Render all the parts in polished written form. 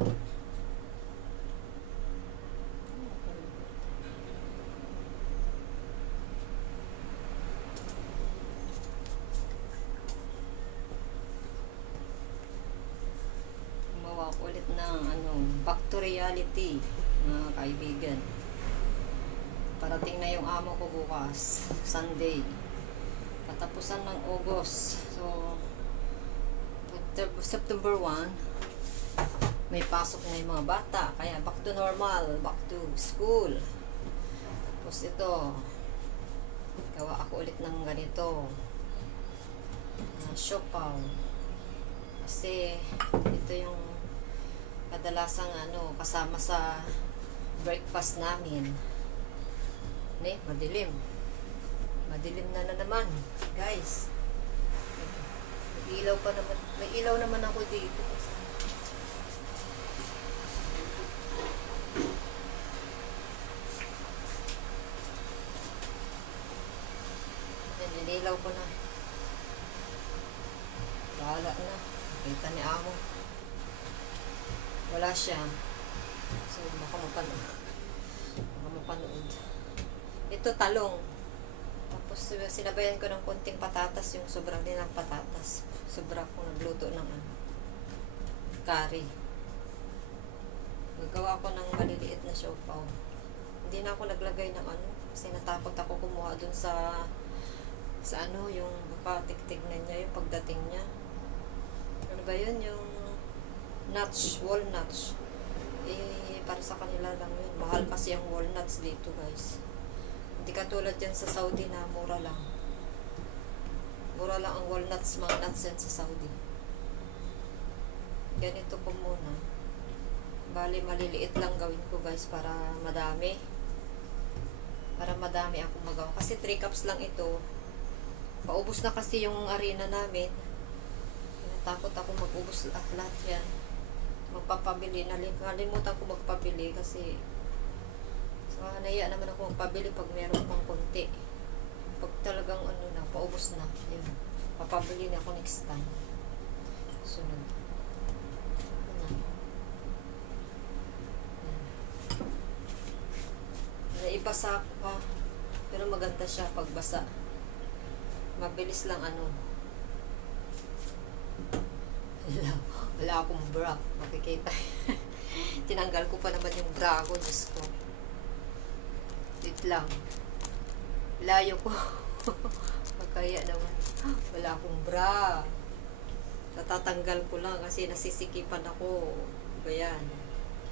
Gumawa ko ulit ng back to reality, mga kaibigan. Parating na yung amo ko bukas, Sunday. Katapusan ng August. So, September 1, may pasok na yung mga bata. Kaya back to normal, back to school. Tapos ito, gawa ako ulit ng ganito. Siopaw. Kasi, ito yung kadalasang kasama sa breakfast namin. Madilim. Madilim na naman, guys. May ilaw pa naman. May ilaw naman ako dito. Yan, inilaw ko na. Bahala na. Kita ni amo. Wala siya. So, baka mapanood. Ito, talong. Tapos, sinabayan ko ng konting patatas. Yung sobrang din ng patatas. Sobra akong nagluto ng curry. Gagawa ko ng maliliit na siopaw. Hindi na ako naglagay ng kasi natakot ako kumuha dun sa yung baka tignan niya yung pagdating niya. Ano ba yun? Yung nuts, walnuts. Para sa kanila lang yun. Mahal kasi yung walnuts dito, guys. Hindi katulad yan sa Saudi na mura lang. Mura lang ang walnuts, mga nuts yan sa Saudi. Ganito ko muna. Bali, maliliit lang gawin ko, guys, para madami. Para madami ako magawa. Kasi 3 cups lang ito. Paubos na kasi yung arena namin. Takot ako mag-ubos lahat yan. Magpapabili. Nalimutan ko magpabili kasi naya naman ako magpabili pag meron pang konti. Pag talagang paubos na. Yun. Papabili na ako next time. Sunod. Naibasa ko pa. Pero maganda siya pag basa. Mabilis lang wala akong bra. Makikita. Tinanggal ko pa naman yung bra ko. Diyos ko. Wait lang. Layo ko. Kaya naman. Wala akong bra. Natatanggal ko lang kasi nasisikipan ako. Bayan.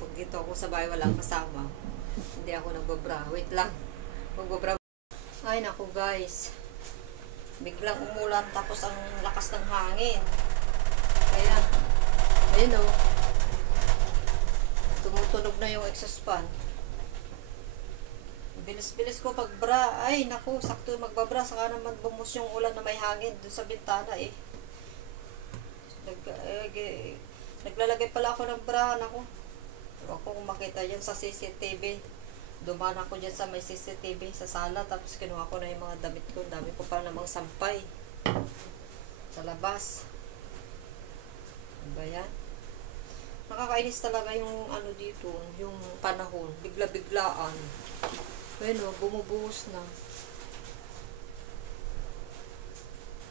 Pag dito ako sa bahay walang kasama. Hindi ako nagbabra. Wait lang. Magbabra. Ay naku, guys. Biglang umulan tapos ang lakas ng hangin. Kaya, ayun o. Tumutunog na yung exhaust fan. Bilis-bilis ko pagbra. Ay, naku, sakto magbabra. Saka naman bumus yung ulan na may hangin dun sa bintana eh. Naglalagay pala ako ng bra. Naku. Ewan ko kung makita yan sa CCTV. Dumaan ako dyan sa may CCTV sa sala. Tapos kinuha ko na yung mga damit ko. Dami ko pa namang sampay. Sa labas. Diba yan? Nakakainis talaga yung dito, yung panahon, bigla-biglaan. Bueno, bumubuhos na.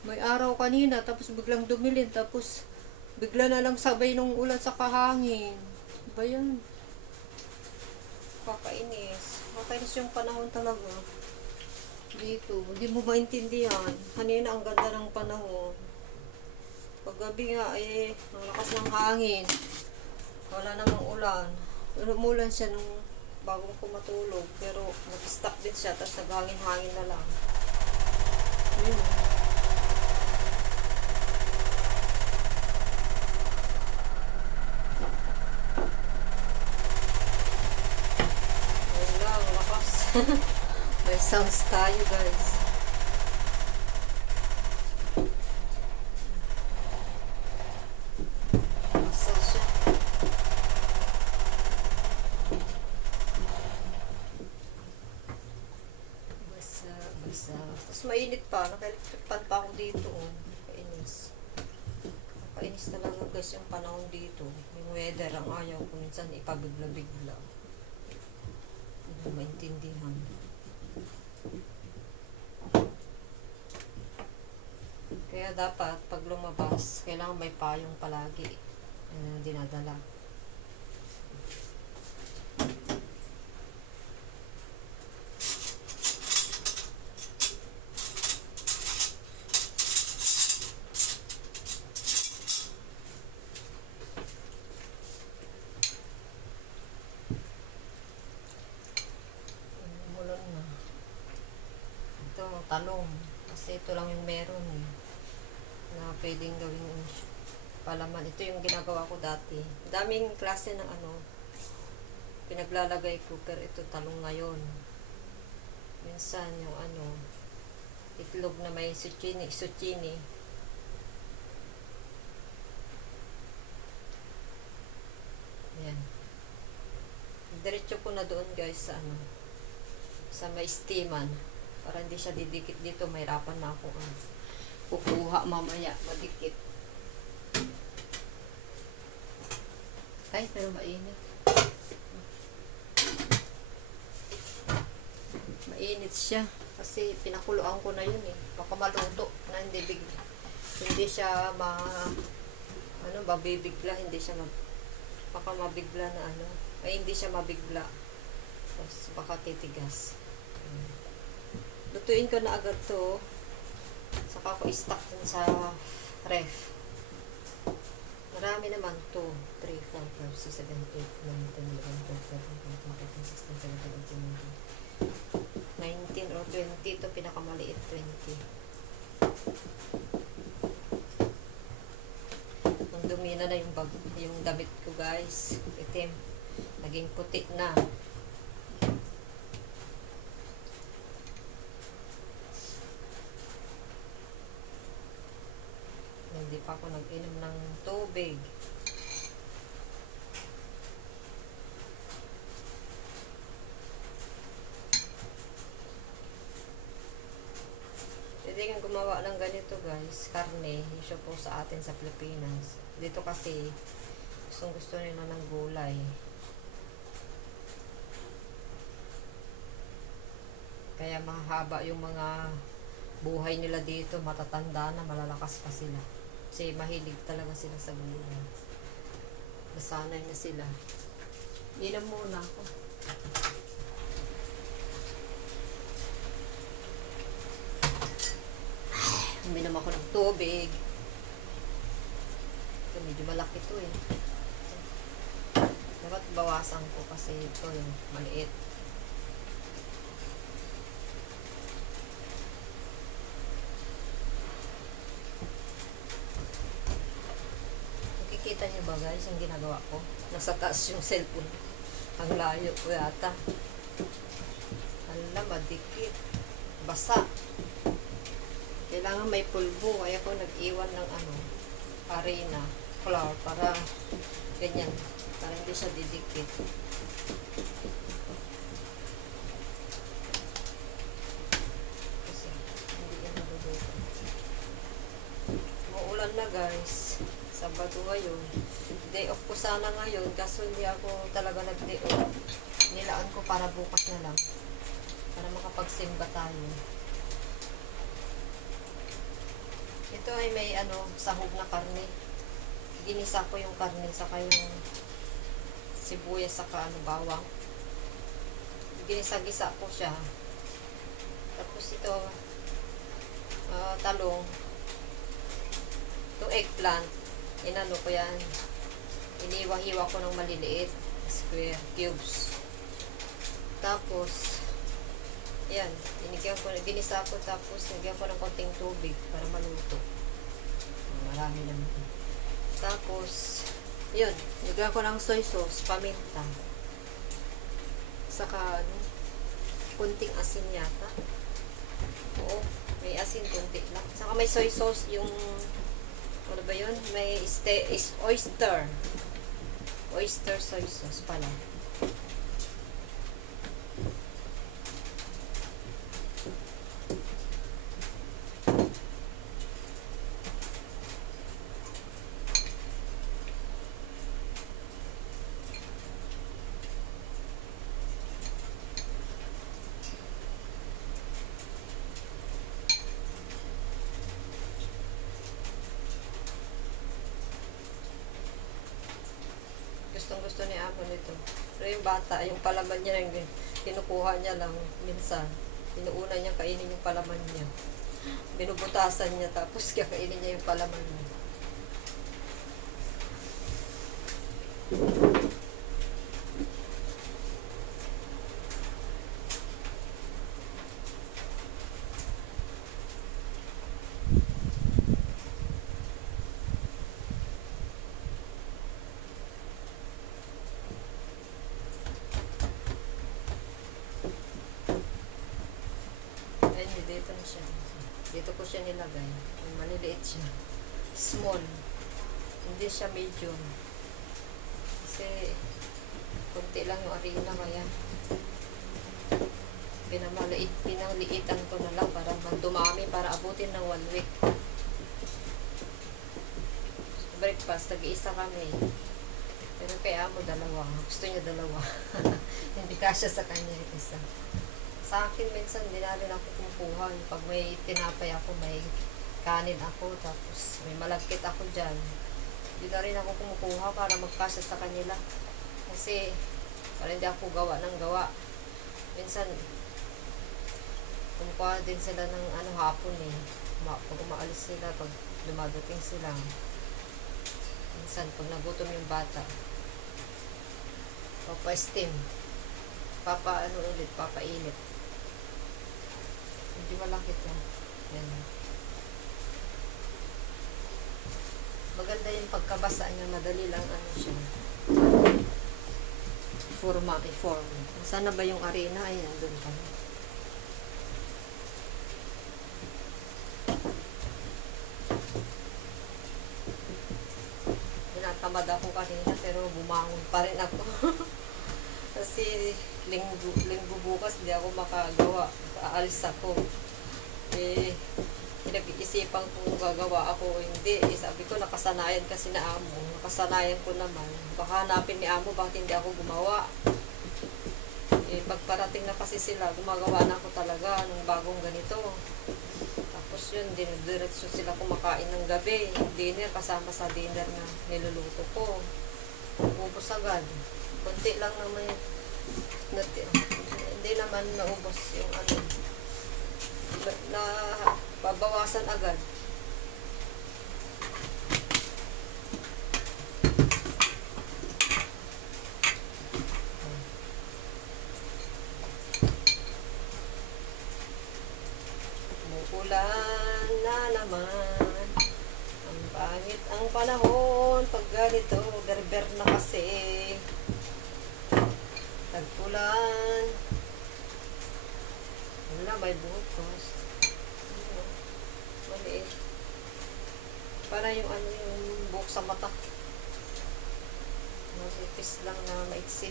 May araw kanina, tapos biglang dumilin, tapos bigla na lang sabay nung ulan sa kahangin. Diba yan? Nakakainis yung panahon talaga. Dito, hindi mo maintindihan. Kanina ang ganda ng panahon. Paggabi nga ang lakas ng hangin. Wala namang ulan. Umulan siya nung bagong ko matulog. Pero nag-stop din siya. Tapos naghangin-hangin na lang. Yun. Ayun lang, lakas. May sounds tayo, guys. Tapos mainit pa. Naka-electric fan pa ako dito. Kainis nakakainis talaga guys yung panahon dito. Yung weather ang ayaw ko minsan ipabigla-bigla. Hindi ko maintindihan. Kaya dapat pag lumabas, kailangan may payong palagi. Dinadala. Umulan na. Ito, talong. Kasi ito lang yung meron na pwedeng gawing palaman. Ito yung ginagawa ko dati. Daming klase ng pinaglalagay ko, pero ito talong ngayon. Minsan yung itlog na may zucchini. Yan. Diretso ko na doon guys sa may steaman. Para hindi siya didikit dito, mahirapan na ako kukuha mamaya, madikit. Ay, pero mainit. Mainit siya. Kasi pinakuluan ko na yun eh. Baka maluto na hindi siya mabibigla. Baka mabigla na ay hindi siya mabigla. Tapos baka titigas. Lutuin ko na agad to. Saka ko i-stock dun sa ref. Marami naman to. 3, 4, 5, 6, 7, 8, 9, 10, 11, 12, 13, 14, 15, 16, 17, 18, 19 or 20. Ito pinakamaliit, 20. Ang dumi na yung damit ko guys. Itim. Naging puti na. Hindi pa ako nag-inom ng tubig. Pwede kang gumawa ng ganito guys, karne, usual po sa atin sa Pilipinas. Dito kasi, gusto nila ng gulay. Kaya mahaba yung mga buhay nila dito, matatanda na, malalakas pa sila. Kasi mahilig talaga sila sa gulay. Nasanay na sila. Inom muna ako. Uminom ako ng tubig. Ito, medyo malaki to eh. Dapat bawasan ko kasi ito yung maliit. Nakikita niyo ba guys yung ginagawa ko? Nasa taas yung cellphone. Ang layo ko yata. Hala, madikit. Basa. Kailangan may pulbo. Kaya ko nag-iwan ng harina, flour, para ganyan. Para hindi siya didikit. Kasi hindi yan naluluto. Maulan na guys. Sabado ngayon. Day off ko sana ngayon. Kaso hindi ako talaga nag-day off. Nilaan ko para bukas na lang. Para makapagsimba tayo. Ito ay may sahog na karne. Ginisa ko yung karne saka yung sibuyas saka bawang. Ginisa-gisa ko siya. Tapos ito talong. Itong eggplant. Inano ko yan. Iniwa-hiwa ko ng maliliit. Square cubes. Tapos yan, ginisa ko, tapos nagyan ko ng konting tubig para maluto. Marami naman. Tapos, yun, nagyan ko ng soy sauce, paminta. Saka, konting asin yata. Oo, may asin, konti lang. Saka may soy sauce, yung, ano ba yun? May oyster. Oyster soy sauce pala. gusto ni amo nito. Pero yung bata, yung palaman niya lang, kinukuha niya lang minsan. Inuuna niya kainin yung palaman niya. Binubutasan niya tapos kakainin niya yung palaman niya. Dito na siya. Dito ko siya nilagay. Maliliit siya. Small. Hindi siya medium. Kasi konti lang yung arena kaya pinangliitan ko na lang para dumami para abutin ng 1 week. Breakfast, nag-iisa kami. Pero kaya mo dalawa. Gusto niya dalawa. Hindi kasya sa kanya yung isa. Sa akin, minsan, hindi na rin ako kumukuha. Pag may tinapay ako, may kanin ako, tapos may malagkit ako dyan. Hindi na rin ako kumukuha para magkasya sa kanila. Kasi, para hindi ako gawa ng gawa. Minsan, kumukuha din sila ng hapon eh. Pag umaalis sila, pag dumadating sila. Minsan, pag nagutom yung bata, papa-steam. Papainit. Hindi malaki to. Yan. Maganda yung pagkabasa niya. Madali lang siya. Form. Sana ba yung arena? Ay, nandun pa. Tinatamad ako kanina pero bumangon pa rin ako. Kasi linggo bukas hindi ako makagawa. Aalis ako. Pinag-iisipan kung gagawa ako o hindi. Sabi ko, nakasanayan kasi na amo. Nakasanayan ko naman. Baka hanapin ni amo bakit hindi ako gumawa. Pagparating na kasi sila, gumagawa na ako talaga ng bagong ganito. Tapos yun, diretso sila kumakain ng gabi. Dinner, kasama sa dinner na niluluto ko. Ubus agad. Kunti lang naman yun. Hindi naman naubos yung na babawasan agad. Umuulan na naman. Ang pangit ang panahon pag ganito, berber na kasi. Tag-ulan. Wala, may buhos. Maliit. Para yung yung buhok sa mata. Manipis lang na maiksi.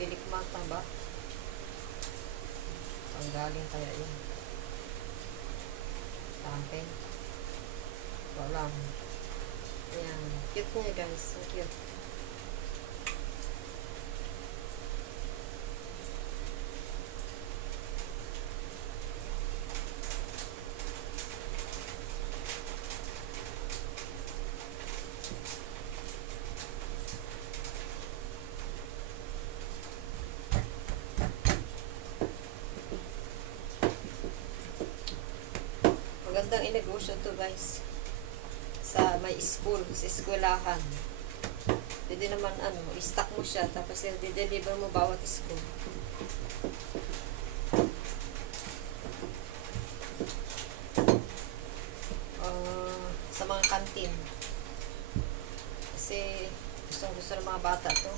Pilik mata ba? Panggaling kaya yun. Tampin. Wala. Ayan. Cute niya guys. So cute. Magandang inegosyo to guys. Sa may school, sa eskwelahan. Pwede naman i-stock mo siya tapos i-deliver mo bawat school. Sa mga kantin. Kasi gusto ng mga bata to.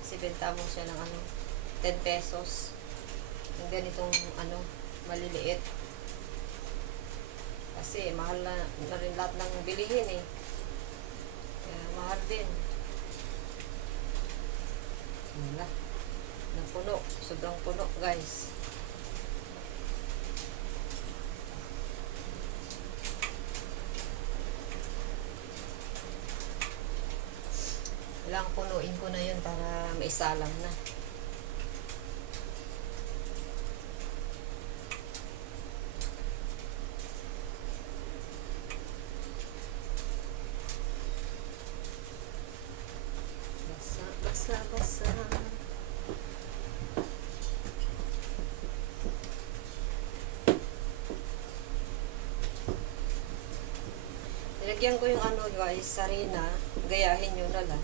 Kasi benta mo siya ng 10 pesos. Yung ganitong maliliit. Kasi mahal na rin lahat ng bilihin eh. Kaya mahal din. Wala. Napuno. Sobrang puno guys. Kailangan punuin ko na yun para maisalang na. basa-basa. Nilagyan ko yung ano guys, sarina. Gayahin nyo na lang.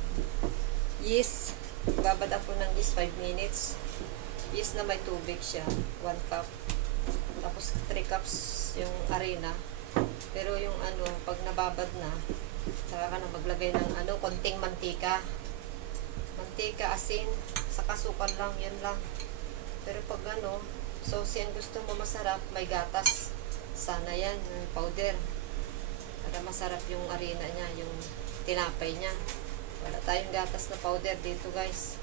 Yeast. Babad ako ng yeast 5 minutes. Yeast na may tubig siya. 1 cup. Tapos 3 cups yung harina. Pero yung ano, pag nababad na, saka ka na maglagay ng ano, konting mantika. Mantika, asin, saka sukal lang, yan lang. Pero pag ano, sauce yan gusto mo masarap, may gatas. Sana yan, powder. Para masarap yung harina niya, yung tinapay niya. Wala tayong gatas na powder dito guys.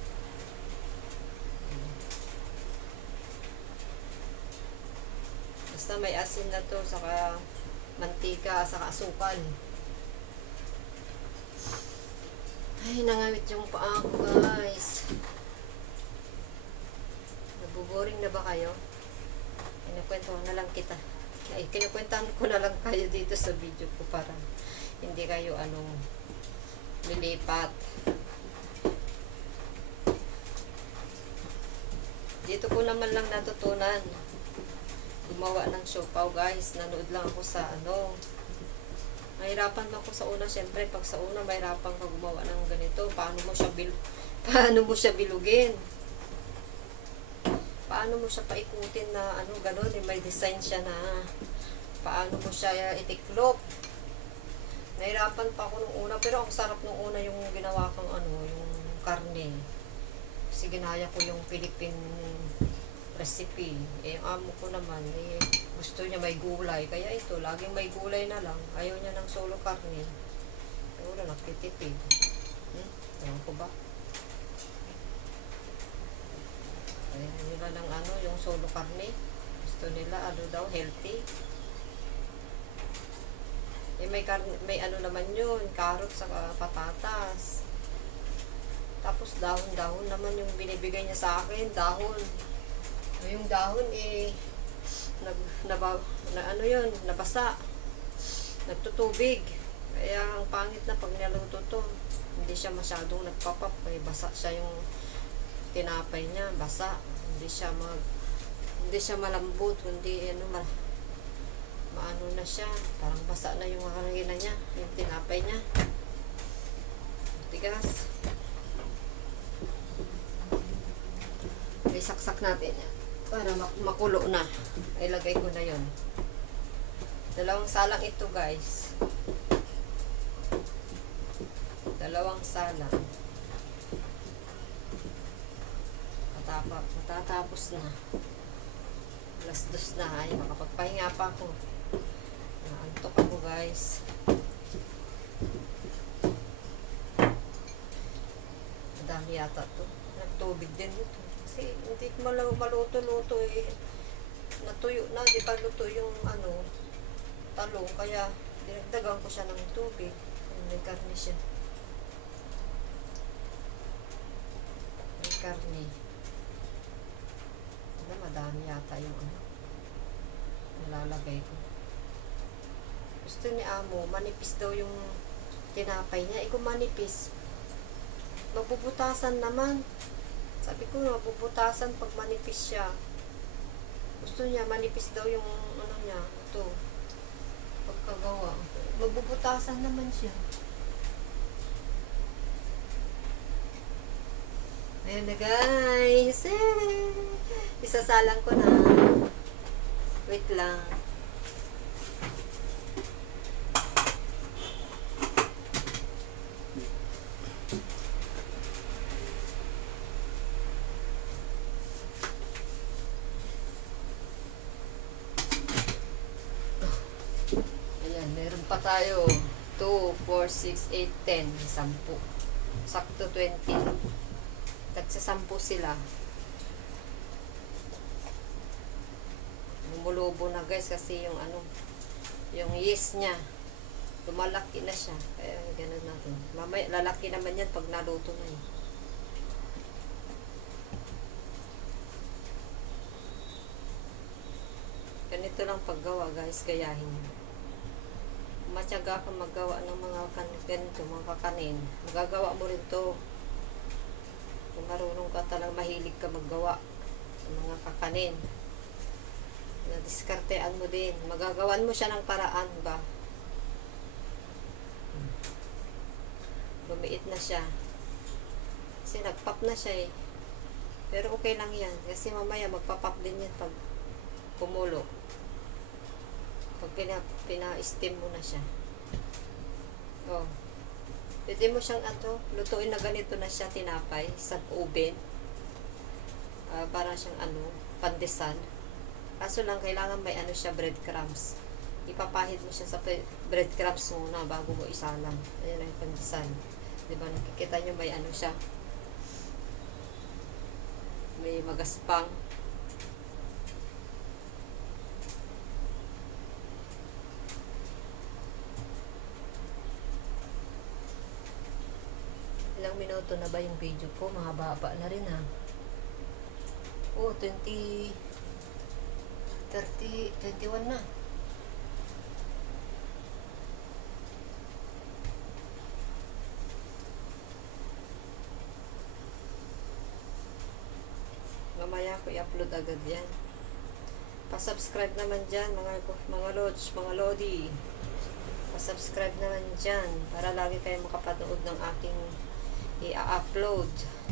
Basta may asin na to, saka mantika, saka asukal. Ay, nangawit yung paa ko guys. Nabuboring na ba kayo? Kinukwentahan na lang kita. Ay, kinukwentahan ko na lang kayo dito sa video ko para hindi kayo lilipat. Dito ko naman lang natutunan gumawa ng siopaw guys. Nanood lang ako sa mahirapan ako sa una. Siyempre pag sa una mahirapan ka gumawa ng ganito. Paano mo siya bilugin, paano mo siya paikutin na gano'n, may design siya na paano mo siya itiklop. Nahirapan pa ako nung una, pero ang sarap nung una yung ginawa kong yung karne. Kasi ginaya ko yung Philippine recipe. Eh, ang amo ko naman, gusto niya may gulay. Kaya ito, laging may gulay na lang. Ayaw niya ng solo karne. Wala, nakitipid. Ewan ko ba? Ayaw nila ng yung solo karne. Gusto nila, healthy. Eh, may naman yun, carrot sa patatas. Tapos dahon-dahon naman yung binibigay niya sa akin, dahon. Yung dahon nabasa. Nagtutubig. Kaya ang pangit na pag niluto to. Hindi siya masyadong nagpapap. May basa siya yung tinapay niya, basa. Hindi siya malambot, hindi maano na siya. Parang basa na yung harina niya, yung tinapay niya. Tigas. Isaksak natin yan para makulo na. Ilagay ko na yon. 2 salang ito guys. 2 salang. Matatapos na. Alas 2 na. Ay, makapagpahinga pa ako. Naantok ako guys. Madami yata to. Nagtubig din ito. Kasi hindi ko maluto-luto natuyo na, di pa luto yung talong, kaya dinagdagan ko siya ng tubig. May karne siya. May karne. Madami yata yung nilalagay ko. Gusto ni amo, manipis daw yung tinapay niya. Kung manipis, mabubutasan naman. Sabi ko, mabubutasan pag manipis siya. Gusto niya, manipis daw yung niya. Ito. Pagkagawa. Mabubutasan naman siya. Ayan na guys. Isasalang ko na. Wait lang. Pa tayo 2, 4, 6, 8, 10 10 sakto 20 tagsa 10 sila. Lumulubo na guys kasi yung yung yeast nya lumalaki na siya, kaya ganun natin. Mamaya lalaki naman yan pag naluto na yun. Ganito lang paggawa guys, gayahin nyo. Matyaga ka maggawa ng mga ganito, mga kakanin. Magagawa mo rin to. Kung marunong ka talagang mahilig ka maggawa ng mga kakanin, nadiskartean mo din. Magagawan mo siya ng paraan ba? Lumiit na siya. Kasi nagpop na siya eh. Pero okay lang yan. Kasi mamaya magpapop din yan pag kumulo. Pag pina-steam mo na siya. Oh. Pwede mo siyang lutuin na ganito na siya, tinapay sa oven. Para siyang pandesal. Kaso lang kailangan may siya, breadcrumbs. Ipapahid mo siya sa breadcrumbs muna bago mo isalang. Ayan ang pandesal. Diba nakikita nyo may siya. May magaspang. Ilang minuto na ba yung video ko? Mahaba-haba na rin ha. Oh, 21 na. Mamaya ko i-upload agad yan. Pa-subscribe naman dyan mga lods, mga lodi. Pa-subscribe naman dyan para lagi kayo makapanood ng aking i-upload.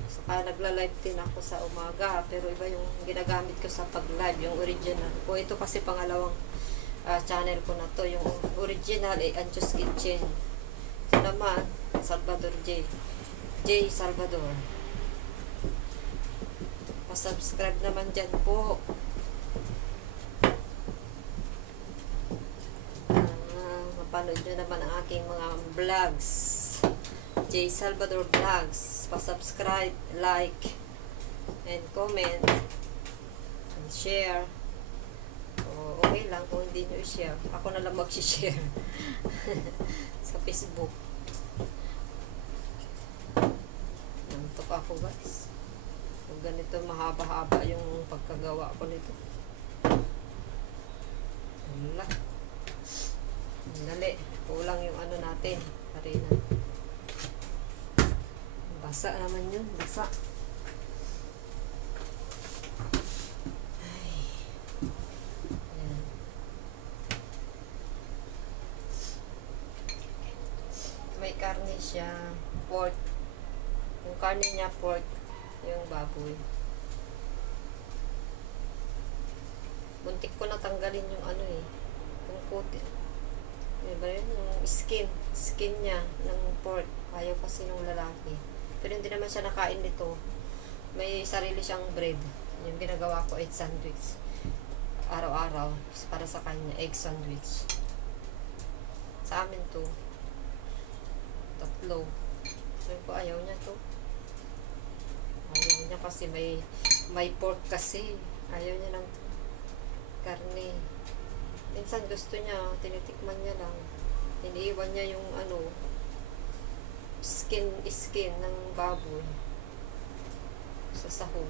Saka nagla-live din ako sa umaga, pero iba yung ginagamit ko sa pag-live, yung original ko. Ito kasi pangalawang channel ko na to. Yung original ay Anjos Kitchen. Ito naman Salvador J Salvador. Pa-subscribe naman dyan po. Mapanood nyo naman ang aking mga vlogs. J Salvador Vlogs. Pa-subscribe, like, and comment, and share. Okay lang kung hindi nyo i-share. Ako na lang mag-share sa Facebook. Nantok ako guys. Kung ganito mahaba-haba yung pagkagawa ko nito. Wala. Dali. Kulang yung natin. Harina. Basa naman yun. Basa. Ay. Ayan. May karne siya. Pork. Yung karne niya pork. Yung baboy. Muntik ko natanggalin yung yung puti. Diba yun? Yung skin niya ng pork. Ayaw kasi nung lalaki. Pero hindi naman siya nakain nito. May sarili siyang bread. Yung ginagawa ko, egg sandwich. Araw-araw. Para sa kanya, egg sandwich. Sa amin to. 3. Sabi ko, ayaw niya to. Ayaw niya kasi may pork kasi. Ayaw niya ng karne. Minsan gusto niya, tinitikman niya lang. Iniiwan niya yung skin ng baboy sa sahog.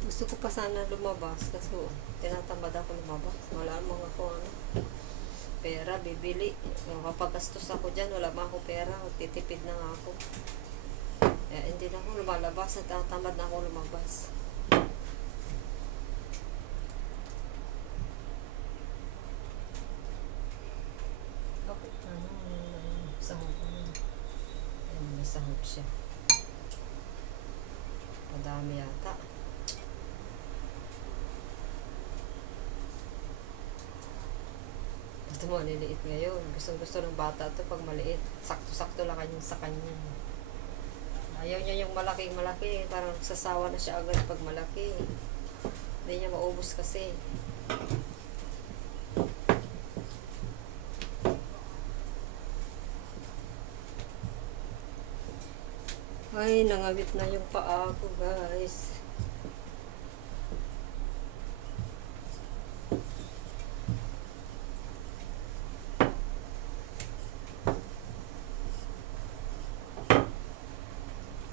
Gusto ko pa sana lumabas kasi tinatamad ako lumabas. Wala mga ako pera, bibili. Kapag gastos ako dyan, wala ba ako pera. Titipid na nga ako. Hindi na ako lumalabas at tamad na ako lumabas. Okay, sahog. May sahog siya. Madami yata. Ito mo, niliit ngayon. Gusto ng bata to pag maliit. Sakto-sakto lang kanyang sa kanya. Ayaw niya yung malaki. Parang sasawa na siya agad pag malaki. Hindi niya maubos kasi. Ay, nangawit na yung paa ko guys.